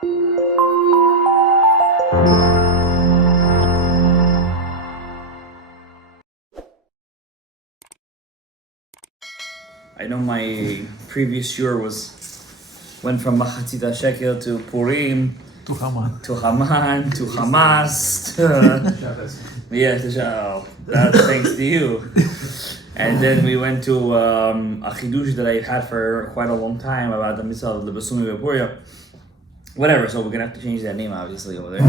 I know my previous year went from Machatzit Shekel to Purim to Haman to Hamas that's thanks to you. And then we went to a chidush that I had for quite a long time about the mitzvah of the Basumi Bepuria. Whatever, so we're gonna have to change that name obviously over there.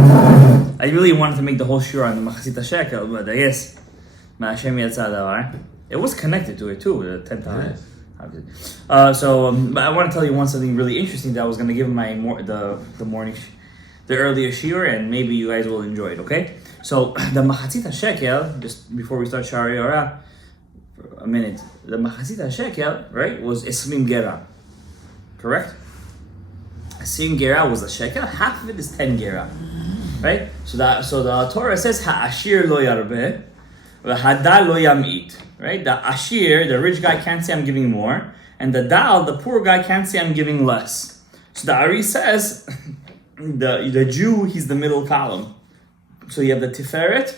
I really wanted to make the whole shur on the Machatzit Shekel, but I guess Ma'ashem Yatzah Davar. It was connected to it too, the 10th time. But I want to tell you something really interesting that I was going to give my the earlier shiur, and maybe you guys will enjoy it. Okay, so the Machatzit Shekel, just before we start Shari Ora, for a minute, the Machatzit Shekel, right, was Esrim Gera, correct? Esrim Gera was a shekel, half of it is 10 Gera, right? So the Torah says Ha'ashir lo yarbeh, v'hadal lo yamit. Right, the ashir, the rich guy, can't say I'm giving more, and the dal, the poor guy, can't say I'm giving less. So the Ari says, the Jew, he's the middle column. So you have the tiferet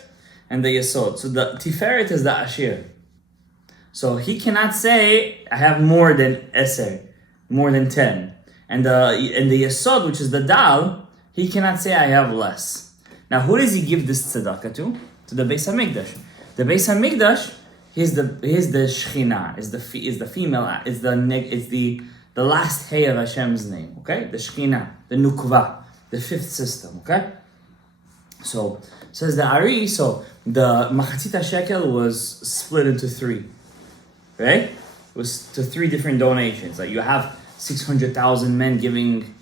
and the yesod. So the tiferet is the ashir. So he cannot say I have more than eser, more than 10, and the yesod, which is the dal, he cannot say I have less. Now, who does he give this tzedakah to? To the Beis Hamikdash. The Beis Hamikdash. Here's the Shechina, is the female, is the last hay of Hashem's name, okay? The Shechina, the Nukva, the fifth system, okay? So, says the Ari, so the Machatzit Shekel was split into three, right? It was to three different donations. Like you have 600,000 men giving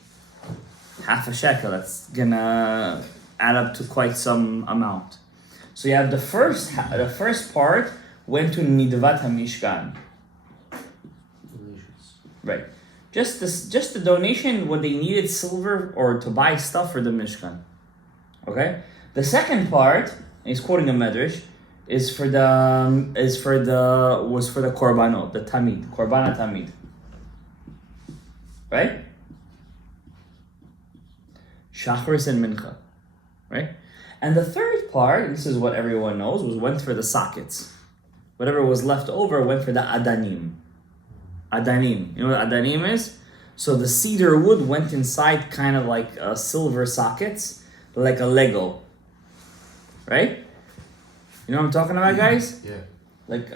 half a shekel, that's gonna add up to quite some amount. So you have the first part, went to Nidvat HaMishkan. Right. Just the donation when they needed silver or to buy stuff for the Mishkan. Okay? The second part, he's quoting a medrash, was for the korbanot, the tamid, korban tamid. Right? Shacharis and mincha. Right? And the third part, this is what everyone knows, went for the sockets. Whatever was left over went for the adanim. Adanim. You know what adanim is? So the cedar wood went inside kind of like silver sockets, like a Lego. Right? You know what I'm talking about, guys? Yeah. Like,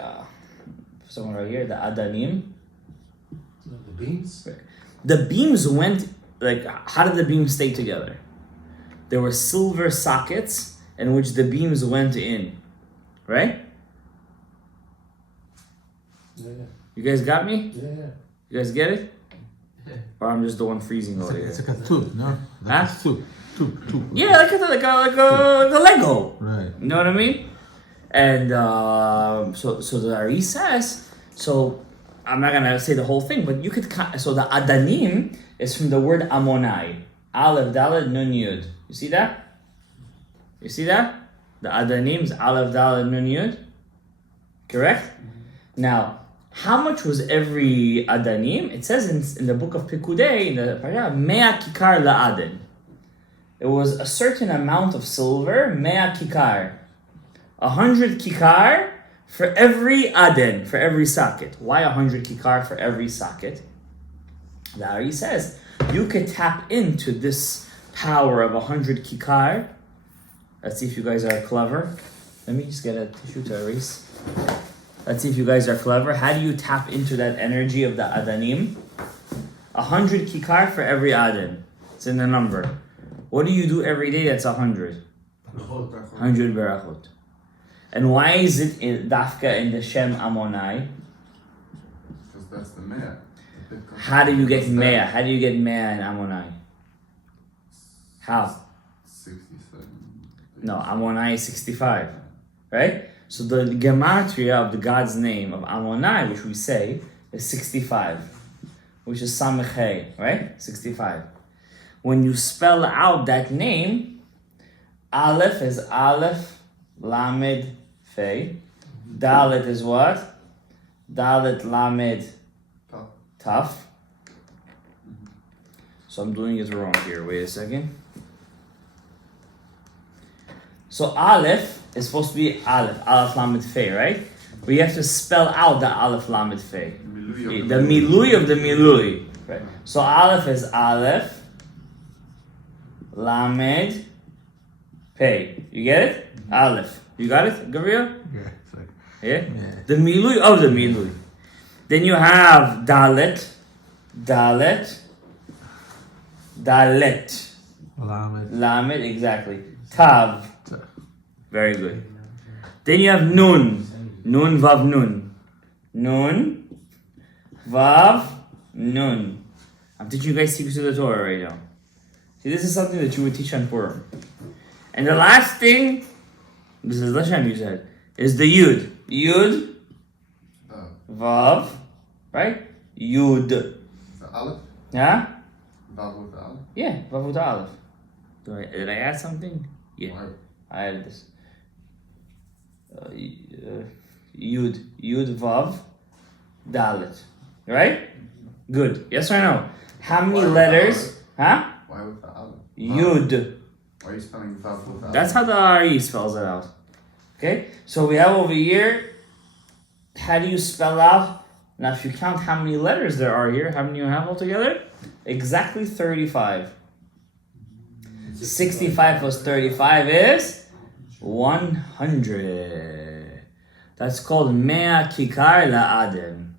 someone right here, the adanim. The beams? Right. The beams went, like, how did the beams stay together? There were silver sockets in which the beams went in. Right? Yeah. You guys got me? Yeah. You guys get it? Yeah. Or I'm just the one freezing over here? It's like a tube, no? Like a tube. Yeah, like a Lego. Right. You know what I mean? And so the Ari says, so I'm not gonna say the whole thing, but you could. So the Adanim is from the word Amonai. Aleph Dalet Nun Yud. You see that? You see that? The Adanim is Aleph Dalet Nun Yud. Correct? Mm-hmm. Now, how much was every Adanim? It says in the book of Pikudei, in the Parashah, Mea Kikar La'aden. It was a certain amount of silver, Mea Kikar. 100 Kikar for every Aden, for every socket. Why 100 Kikar for every socket? The Ari says, you could tap into this power of 100 Kikar. Let's see if you guys are clever. Let me just get a tissue to erase. Let's see if you guys are clever. How do you tap into that energy of the Adanim? 100 Kikar for every Aden. It's in the number. What do you do every day that's 100? 100 berachot. And why is it dafka in the Shem Amonai? Because that's the Mea. How do you get Mea? How do you get Mea in Amonai? How? 67. No, Amonai is 65. Right? So the gematria of the God's name of Amonai, which we say, is 65. Which is Samechei, right? 65. When you spell out that name, Aleph is Aleph, Lamed, Fei. Dalet is what? Dalet, Lamed, Taf. So I'm doing it wrong here. Wait a second. So Aleph is supposed to be Aleph Lamed Fei, right? But you have to spell out the Aleph Lamed Fei. The Milui of the Milui. Right. So Aleph is Aleph Lamed Pei. You get it? Aleph. You got it, Gabriel? Yeah. Yeah? The Milui of the Milui. Then you have Dalet. Dalet. Lamed, exactly. Tav. Very good. Then you have Nun. Nun, Vav, Nun. Nun, Vav, Nun. I'm teaching you guys secrets of the Torah right now. See, this is something that you would teach on Purim. And the last thing, this is Lashem you said, is the Yud. Yud, Vav, right? Yud. The Aleph? Yeah? Vav with the Aleph? Yeah, Vav with the Aleph. Did I add something? Yeah, Why? I added this. Yud, Vav, Dalet. Right? Good. Yes or no? How many Why with letters? the Huh? Why with the Aleph? Yud. Why are you spelling Vav with the Aleph? That's how the RE spells it out. Okay? So we have over here, how do you spell out? Now if you count how many letters there are here, how many you have altogether? Exactly 35. 65 plus 35 is 100. That's called Mea Kikar La'adem.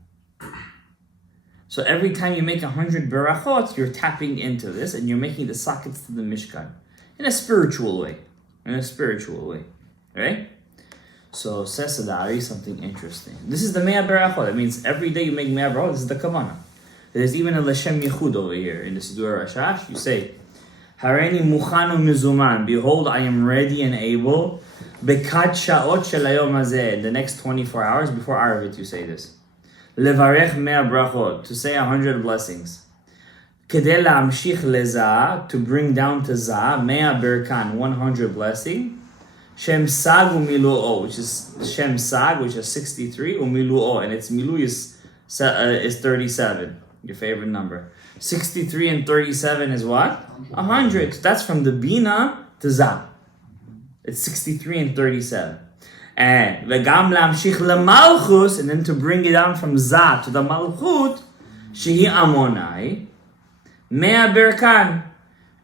So every time you make 100 berachot, you're tapping into this and you're making the sockets to the Mishkan. In a spiritual way. Right? So says Sadari something interesting. This is the Mea berachot. That means every day you make Mea berachot, this is the Kavana. There's even a Lashem Yichud over here. In the Sidur Rashash, you say, Hareini muchanu mizuman. Behold, I am ready and able. Bekat sha'ot shel hayom hazeh. The next 24 hours before Arvit, you say this. Levarech mea brachot. To say 100 blessings. Kedei la'amshich leza. To bring down to za. Mea berkan. 100 blessing. Shem sag umilu'o. Which is Shem sag, which is 63. Umilu'o. And its milu is 37. Your favorite number. 63 and 37 is what? 100. That's from the Bina to Za. It's 63 and 37. And v'gam lamshich lemalchus, and then to bring it down from Za to the Malchut, shehi amonai, mea berkan,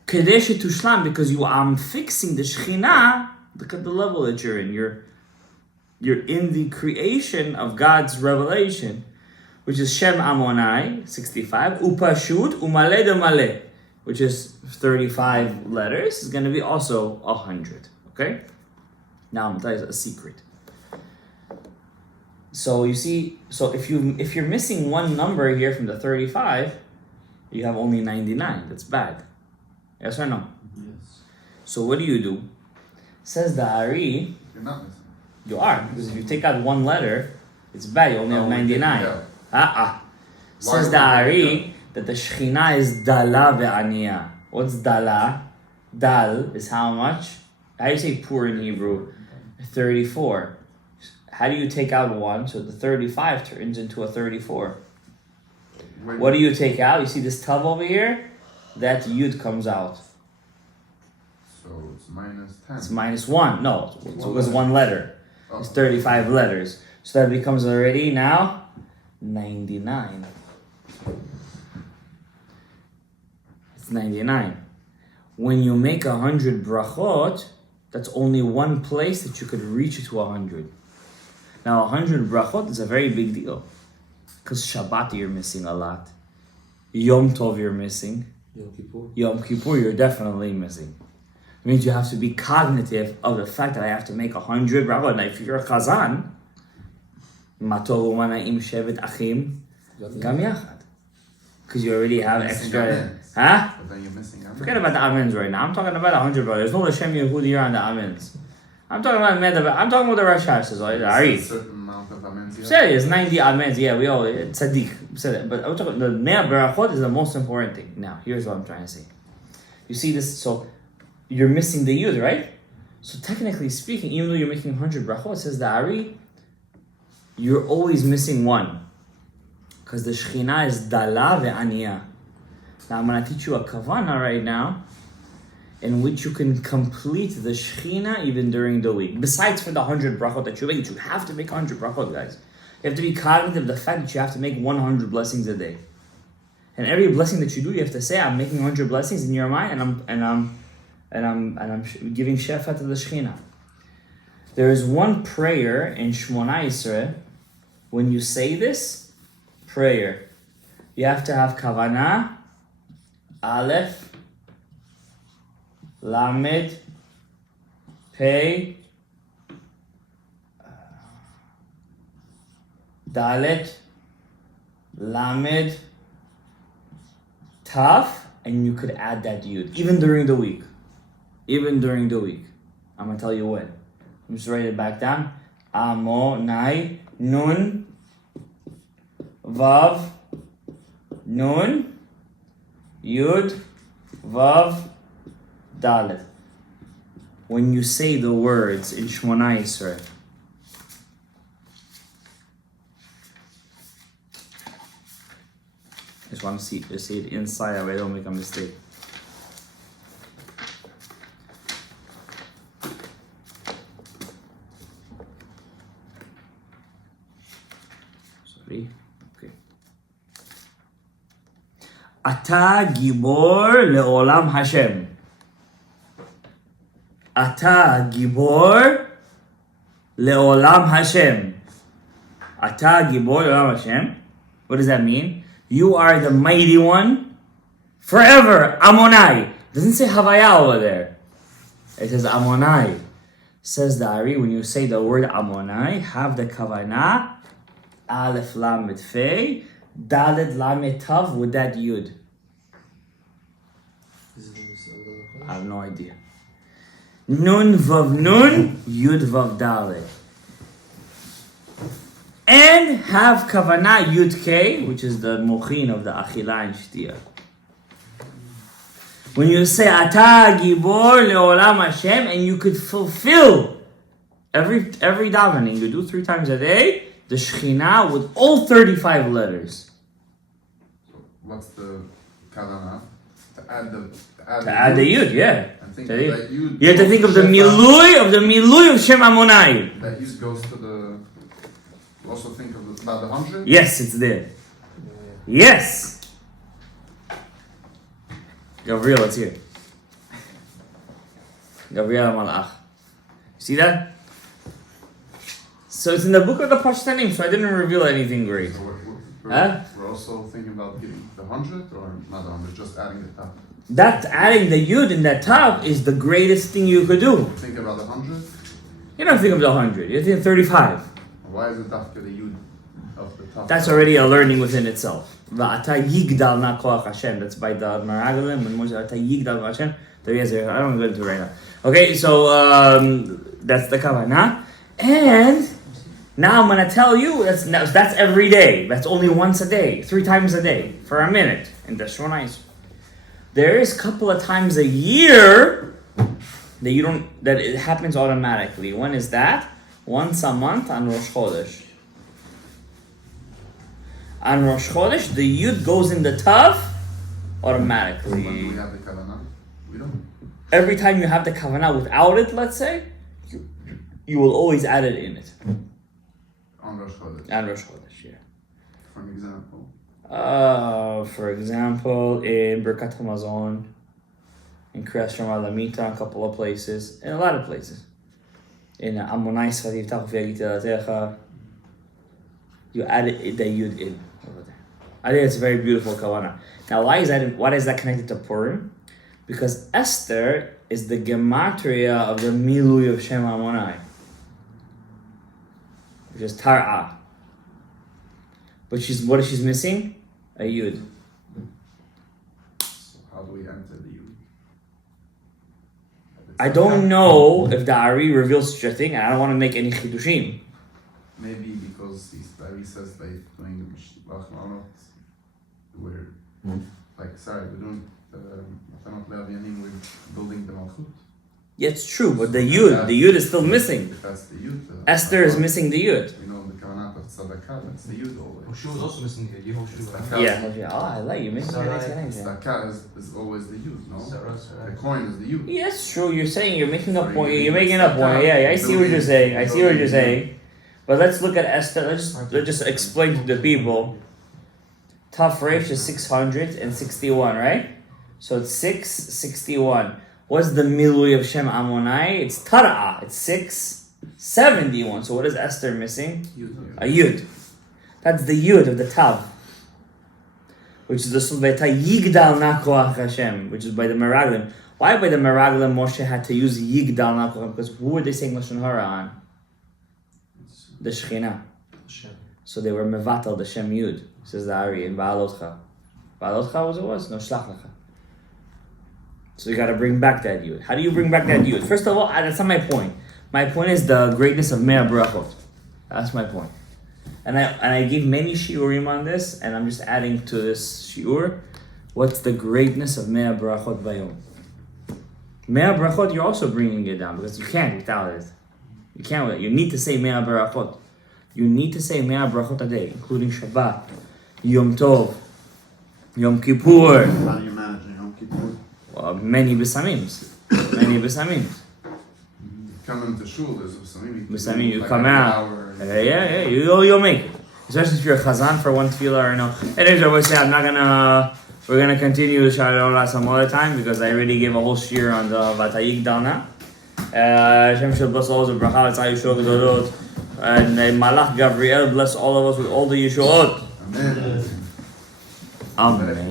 kedei shetushlam, because I'm fixing the Shekhinah. Look at the level that you're in. You're in the creation of God's revelation, which is Shem Amonai, 65, Upashut, Umale de Male, which is 35 letters, is going to be also 100. Okay? Now I'm going to tell you a secret. So you see, if you're missing one number here from the 35, you have only 99. That's bad. Yes or no? Yes. So what do? Says the Ari, You're not missing. you are, because if you take out one letter, it's bad. You only have 99. Says the Ari that the Shekhinah is Dala ve'aniya. What's Dala? Dal is how much? How do you say poor in Hebrew? 34. How do you take out one? So the 35 turns into a 34. What do you take out? You see this tav over here? That yud comes out. So it's minus 10. It's minus 1. No, it was one letter. It's 35 letters. So that becomes already now 99. It's 99. When you make 100 brachot, that's only one place that you could reach to 100. Now 100 brachot is a very big deal. Because Shabbat you're missing a lot. Yom Tov you're missing. Yom Kippur you're definitely missing. It means you have to be cognitive of the fact that I have to make 100 brachot. Now if you're a chazan, Matov u'mana'im shevet achim gam yachad. Because you already have extra. Huh? But then you're missing amens. Forget about the amens right now. I'm talking about 100 brachot. There's no Hashem Yehudi here on the amens. I'm talking about I'm talking about the Rav Shashas. A certain amount of amens. Said it's 90 amens. Yeah, we all tzaddik said it. But I'm talking the mea berachot is the most important thing. Now, here's what I'm trying to say. You see this? So you're missing the yud, right? So technically speaking, even though you're making 100 brachot, it says the Ari, you're always missing one. Because the Shekhinah is Dala ve'aniya. Now I'm going to teach you a Kavana right now, in which you can complete the Shechina even during the week. Besides for the 100 berachot that you make, you have to make 100 berachot, guys. You have to be cognizant of the fact that you have to make 100 blessings a day. And every blessing that you do, you have to say, I'm making 100 blessings in your mind, and I'm giving shefa to the Shechina. There is one prayer in Shmona Yisrael. When you say this prayer, you have to have Kavana, Aleph, Lamed, Pei, Dalet, Lamed, Taf, and you could add that yud, even during the week. Even during the week. I'm going to tell you when. I'm just write it back down. Amonai, Nun, Vav, Nun, Yud, Vav, Dalet. When you say the words in Shmona Yisrael, I just want to see it inside so I don't make a mistake. Sorry. Okay. Ata gibor leolam Hashem. Ata gibor leolam Hashem. Ata gibor leolam Hashem. What does that mean? You are the mighty one forever. Amonai. Doesn't say Havaya over there. It says Amonai. Says the Ari, when you say the word Amonai, have the Kavana, Aleph Lamed Fei, Dalet Lamed Tav with that Yud. I have no idea. Nun Vav Nun, Yud Vav Dalet. And have Kavana Yud K, which is the mochin of the Achila and Shtia. When you say Ata Gibor Leolam Hashem, and you could fulfill every davening, you do 3 times a day, the Shechina with all 35 letters. What's the Kavana? To add the Yud, yeah. And think of that Yud. You have to think of the Milui of Shem Amonai. That Yud goes to the. Also think of about the 100? Yes, it's there. Yes! Gabriel, let's hear. Gabriel Malach. See that? So it's in the book of the Pashtanim, so I didn't reveal anything great. So we're also thinking about giving the 100 or not the 100, just adding the top. That adding the Yud in that top is the greatest thing you could do. Think about the 100? You don't think of the 100, you think of 35. Why is it after the Yud of the top? That's already a learning within itself. Va'ata yigdal na koach Hashem. That's by the Maragalim. When Moshe Va'ata yigdal Hashem. I don't go into it right now. Okay, so that's the Kavana. And now I'm going to tell you, that's every day. That's only once a day. 3 times a day. For a minute. And that's so nice. There is a couple of times a year that it happens automatically. When is that? Once a month on Rosh Chodesh. On Rosh Chodesh, the Yud goes in the Tav automatically. When we have the Kavana, we don't. Every time you have the Kavana without it, let's say, you will always add it in it. On Rosh Chodesh. On Rosh Chodesh, yeah. For an example. For example, in Birkat Hamazon, in Kriyas Shema Lamita, a couple of places, in a lot of places. In Amonai Sfati V'tach V'yagit Elatecha, you add the Yud in over there. I think it's a very beautiful Kavana. Now, why is that connected to Purim? Because Esther is the gematria of the Milui of Shem Amonai, which is Tar'ah. But what is she missing? A Yud. So how do we enter the Yud? I don't know if the Ari reveals such a thing, and I don't want to make any chidushim. Maybe because the Ari says like doing the Mishloach Ma'anot, we're we're doing Matanot Le'Avyanim, we're building the Malchut. Yeah, it's true, but the Yud is still missing. If that's the Yud. Esther is missing the Yud. We know the Kavanat of Tzedakah Tzedakah, that's the Yud always. Hoshua is also missing the Yehoshua. Tzedakah. Yeah. Oh, I like you. Making a nice connection. Tzedakah is always the Yud, no? Sarah. The coin is the Yud. Yes, true. You're saying you're making a So point. you You're making a point. Yeah, I see what you're saying. I see what you're saying. But let's look at Esther. Let's just explain to the people. Taf Resh is 661, right? So it's 661. What's the Milui of Shem Amonai? It's Tara'ah. It's 671. So what is Esther missing? Yud. A Yud. That's the Yud of the Tav. Which is the Sulbeta Yigdal Nakoach Hashem, which is by the Meraglim. Why by the Meraglim Moshe had to use Yigdal Nakoach? Because who were they saying Lashon Hara on? The Shekhinah. So they were Mevatel, the Shem Yud, says the Ari, in Ba'alotcha. Ba'alotcha was it was? No, Shlach Lecha. So you gotta bring back that Yud. How do you bring back that Yud? First of all, that's not my point. My point is the greatness of Mea Berachot. That's my point. And I gave many shiurim on this, and I'm just adding to this shiur. What's the greatness of Mea Berachot Bayom? Mea Berachot, you're also bringing it down, because you can't without it. You can't. You need to say Mea Berachot. You need to say Mea Berachot a day, including Shabbat, Yom Tov, Yom Kippur. How do you manage Yom Kippur? Many Besamims. Many Besamims. Come into shul, there's Besamim. Besamim, you like come every out. hour. Yeah, you'll make it. Especially if you're a chazan for one tefillah or no. Anyways, I always say we're gonna continue the Shara some other time because I already gave a whole shir on the Vatayik Dalna. Hashem should bless all of us with berachot, Tzai Yeshua Gedolot. And Malach Gabriel bless all of us with all the Yeshuot. Amen. Amen.